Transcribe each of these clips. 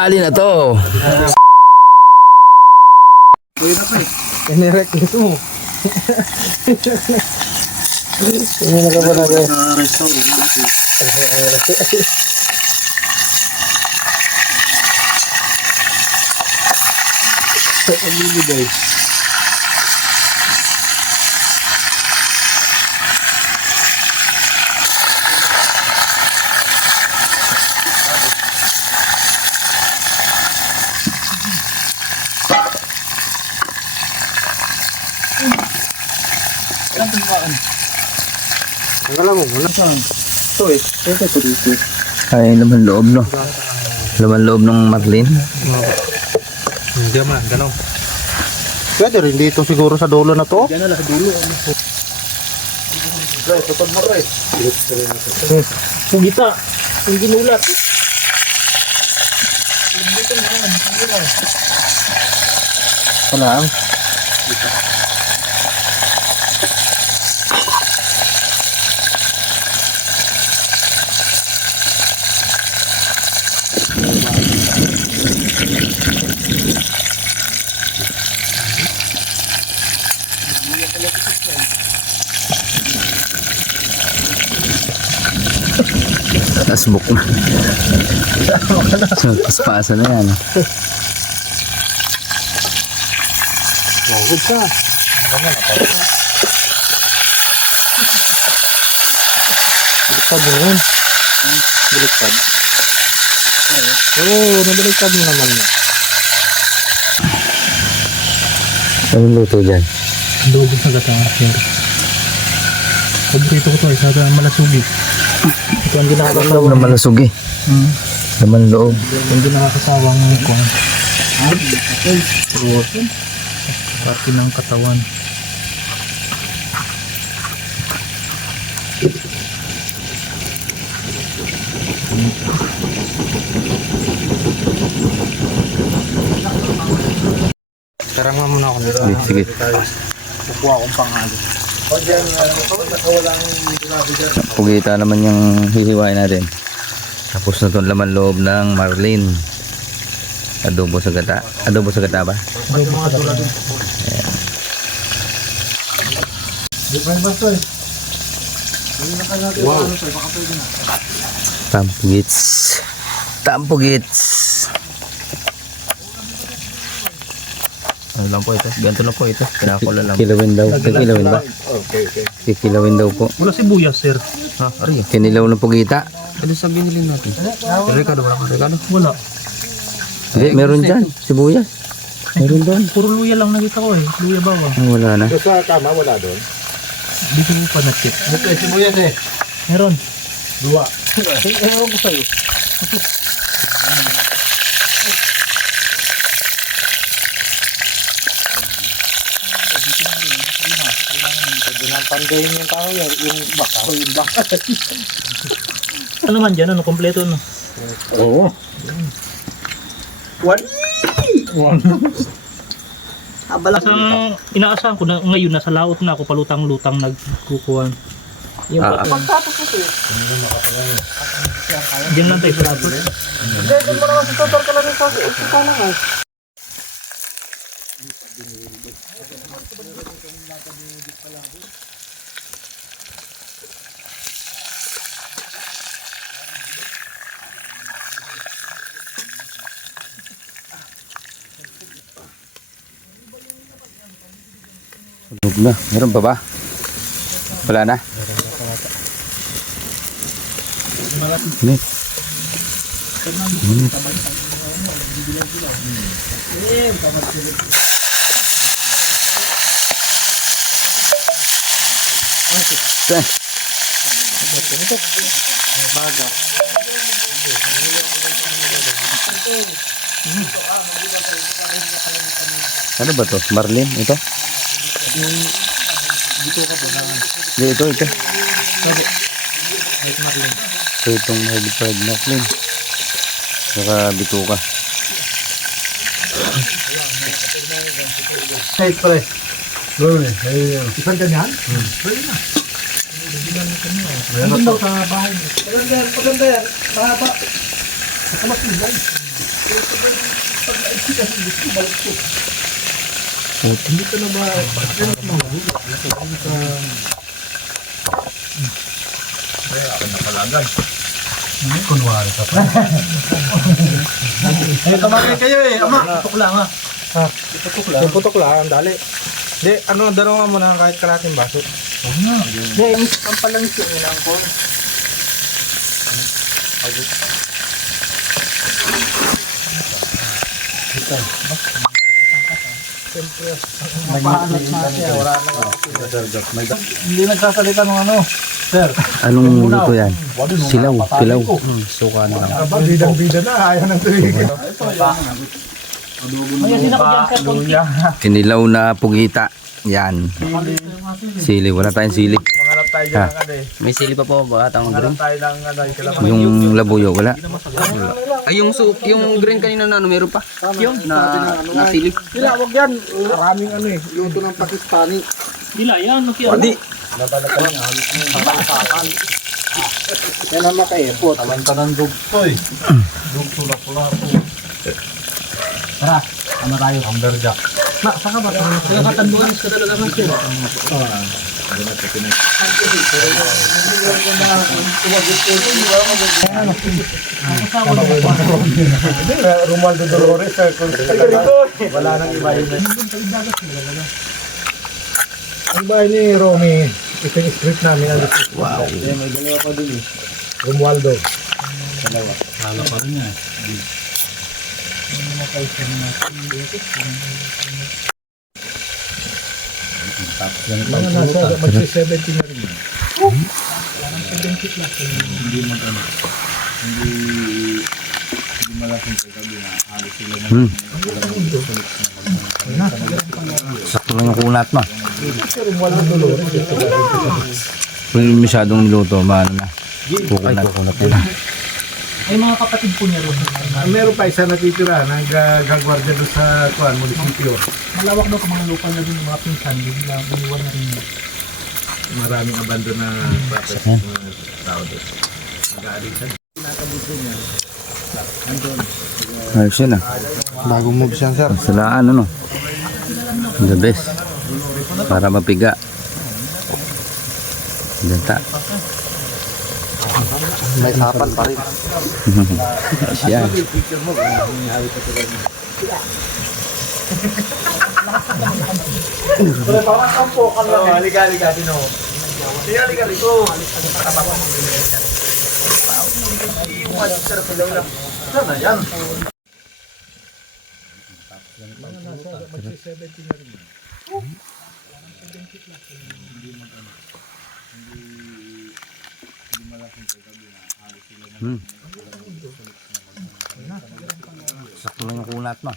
tali na to. Inirek mo. Ini na ka ba na Ay, laman loob, no? Laman loob ng marlin. Hindi man, gano'n. Pwede rin dito siguro sa dulo na to. Diyan na lang sa dulo. Pugita. Yung ginulat. Wala. Tasbok na. Paspasa na yan. Good ka. Baliktad mo yun. Baliktad. Oo, nabaliktad mo naman yun. Anong luto dyan? Dobo sa gata. Paborito ko to ay sa malasugi. Ito ang Loob na malusog eh. Laman loob. Hindi nakakasawang mukuhan. Pati ng katawan. Karang mo muna ako nito. Sige. Kukuha akong panghalo. Pugita naman yung hihiwain natin. Tapos na itong laman loob ng marlin. Adobo sa gata. Adobo sa gata ba? Wow. Tampugits. Tampugits. Ano lang po ito? Ganito lang po ito. Pinakula lang. Kilawin daw. Kilawin ba? Okay. Kilawin daw po. Wala sibuyas, sir. Ha? Ari. Kinilaw ng pugita. Ano sa binili natin? Ricardo, wala ka Ricardo? Wala. Hindi, meron dyan. Sibuyas. Meron doon. Puro luya lang nakita ko eh. Luya bawang. Wala na. Sa tama, wala doon. Dito mo pa na-check. Okay, sibuyas eh. Meron. Dua. Ewan ko sa'yo. Pandayin yung tao yan, yung baka. Ano man dyan? Ano? Kompleto no? Oo. One. Asang inaasahan ko na ngayon nasa laot na ako palutang-lutang nagkukuhan. Yung Pagtapos ito eh. Diyan lang tayo sa laot. Hindi, doon mo naman sa tutor ka lang yung kalangan. Tulog na. Meron pa ba? Wala na? Init. Init. Ano ba to? Marlin? Ito? Dito ka po na. Ito. So itong fried marlin. Saka bituka. Hey, pre. Gawin eh. Isang ganyan? Pwede na. Meron daw sa bahay. Paganda yan. Mahaba. Saka masilay. Hindi ka na ba? Kunwari ka pa. Eh, kamagay kayo eh, ama. Tutok lang ha. Ha? Putok lang, dali. Di, ano, dalawa mo na kahit kalating baso. Hindi, ang palangis yung ilang ko. Nagpaalat na siya, wala na. Hindi nagsasalita ng ano. Sir, Anong luto yan? Silaw, silaw. suka na lang. Bidang-bida na, ayaw ng tuwig. May asin ako dyan, sir. Luya. Kinilaw na pugita. Yan. Sili, wala tayong sili. Mangarap tayo dyan ng ano eh. May sili pa po ba? Tang Mangarap green? tayo ng ano, kailangan. Yung labuyo, wala. Ay, yung green kanina na ano, meron pa. Yung na sili. Sila, wag yan. Maraming ano eh. Luto ng Pakistani. Dila, yan. Pwede. Yan ang makaipot. Taman ka ng dugtoy. Dugto na pula po. Tara, ano tayo? Amberjack. Ma, saka ba? Kaya katanduan ka talaga mas sir. Romualdo Dolores. Wala nang iba yun. Ang bahay ni Romy, ito yung street namin. Wow. May dalawa pa din eh. Romualdo. Dalawa. Lalo pa rin eh. Mga nasa, magsi-70 na rin. Sakto lang yung kunat mo. Romualdo Dolores. Kung masyadong niluto, maano na. Kukunat. Ay mga kapatid po niya ron. Meron pa isa natitira, nag-gagwardya doon sa munisipyo. Malawak daw kung mga lupa na din yung mga pinsan. Bigla, iniwan na rin yun. Maraming abandon na process ng mga tao doon. Nag-aalisan. Ayos yun ah. Bagong move siya, sir. Salaan ano. The best. Para mapiga. Ganta. May sapan pa rin. Ayos yan. Halika, Tino. Halika rito. Sana yan. Sakto lang yung kunat mo.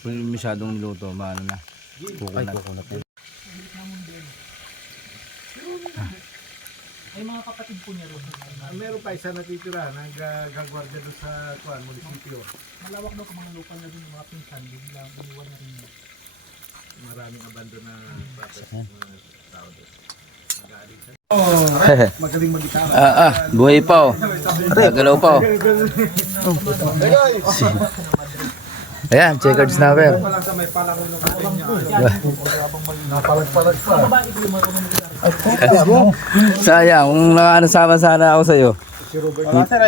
Kung masyadong niluto, maano na. Kukunat. Ay mga kapatid po niya ron. Meron pa isa natitira, nag-gagwardya doon sa munisipyo. Malawak daw kung mga lupa na din yung mga pinsan. Bigla, iniwan na rin yun. Maraming abandon na process ng mga tao doon. Magaling mag-ikama. Buhay pa oh. Nagalaw pa oh. Ayan, checkered snapper. Walang sa may palangon ng kapatid niya. Napalag-palag pa. Sayang, kung nakasama sana ako sa'yo.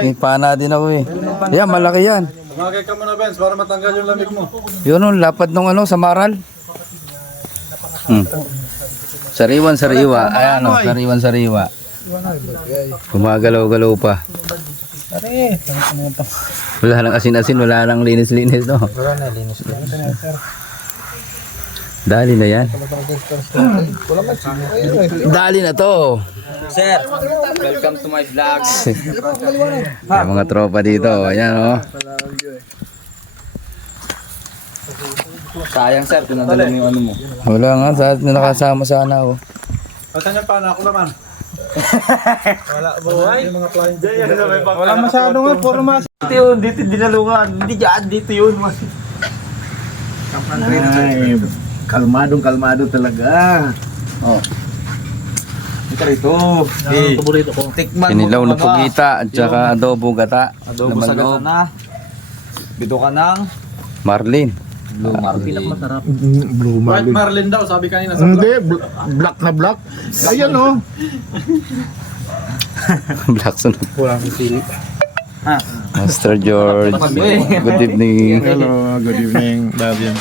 May pana din ako eh. Ayan, malaki yan. Magagay ka muna, Benz, para matanggal yung lamig mo. Yun oh, lapad nung ano, sa maral. Sariwan, sariwa. Ayan oh, sariwan, sariwa. Gumagalaw-galaw pa. Wala nang asin-asin, wala nang linis-linis no. Wala na, linis ko. Dali na yan. Dali na to. Sir, welcome to my vlog. May mga tropa dito. Ayan oh. Sayang sir, pinadala mo yung ano mo. Wala nga, sa nakasama sana ako. Patan yung pana ako naman. Wala buhay. Mga flying dyan. Wala masyado nga, puro mas. Dito yun, dito dinalungan. Hindi dyan, dito yun. Ay, kalmado talaga. Oh. Ito rito. Ang paborito ko. Tikman Kinilaw na mga pugita at saka adobo gata. adobo Laman sa gata loob. na. Bito ka ng Marlin. Blue Marlin. Pinakamasarap. Blue White Marlin. Marlin daw, sabi kanina sa Hindi, black na black. Ayan oh. Black sunod. Wala akong sili. Master George. Good evening. Hello, good evening, Davian.